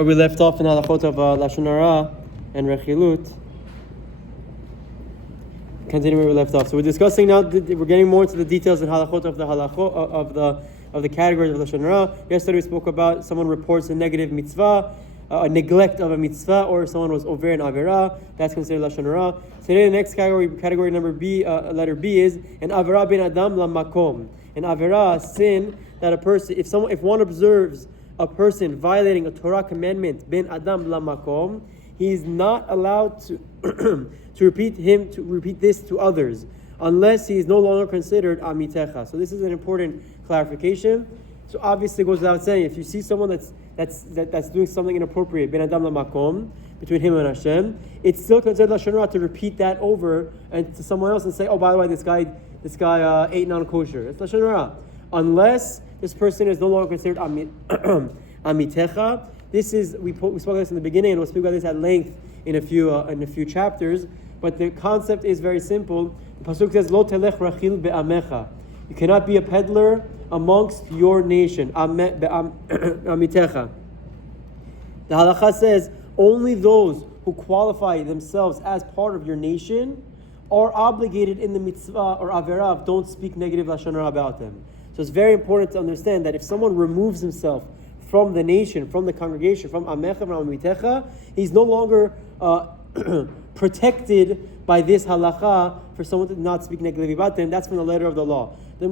where we left off in Halachot of Lashon Hara and Rechilut. Continue where we left off. So we're discussing now. We're getting more into the details and halachot of the halachot of the categories of Lashon Hara. Yesterday we spoke about someone reports a negative mitzvah, a neglect of a mitzvah, or someone was over in Avera. That's considered Lashon Hara. Today the next category number B, letter B, is an Avera bin Adam Lamkom. An Avera, a sin that a person, if one observes a person violating a Torah commandment, bin Adam Lamakom, he is not allowed to to repeat this to others, unless he is no longer considered amitecha. So this is an important clarification. So obviously it goes without saying, if you see someone that's doing something inappropriate, ben Adam Lamakom, between him and Hashem, it's still considered Lashon Hara to repeat that over and to someone else and say, oh, by the way, this guy ate non-kosher. It's Lashon Hara, unless this person is no longer considered amitecha. This is we spoke about this in the beginning, and we'll speak about this at length in a few chapters. But the concept is very simple. The pasuk says, "Lo telech rachil be'amecha." You cannot be a peddler amongst your nation. Amitecha. The halacha says only those who qualify themselves as part of your nation are obligated in the mitzvah or avera of don't speak negative lashon hara about them. So it's very important to understand that if someone removes himself from the nation, from the congregation, from amecha, from amitecha, he's no longer protected by this halacha for someone to not speak negatively about them. That's from the letter of the law. The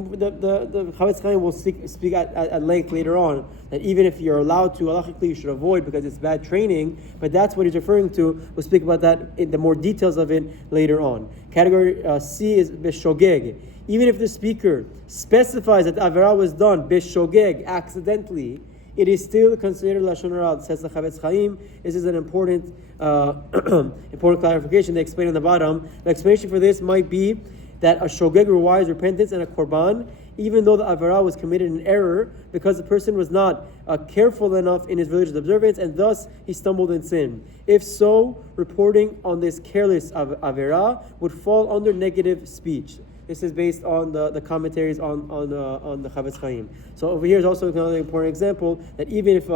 Chafetz Chaim will speak at length later on that even if you're allowed to, halachically you should avoid because it's bad training, but that's what he's referring to. We'll speak about that in the more details of it later on. Category C is BeShogeg. Even if the speaker specifies that Avera was done BeShogeg, accidentally, it is still considered Lashon Hara. Says the Chafetz Chaim. This is an important clarification. They explain on the bottom. The explanation for this might be that a shogeg requires repentance and a korban, even though the avera was committed in error, because the person was not careful enough in his religious observance, and thus he stumbled in sin. If so, reporting on this careless avera would fall under negative speech. This is based on the commentaries on the Chafetz Chaim. So over here is also another important example that even if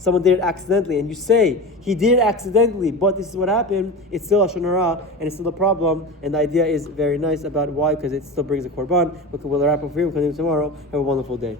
someone did it accidentally, and you say he did it accidentally, but this is what happened, it's still Lashon Hara and it's still a problem. And the idea is very nice about why, because it still brings a korban. We'll wrap up here. We'll continue tomorrow. Have a wonderful day.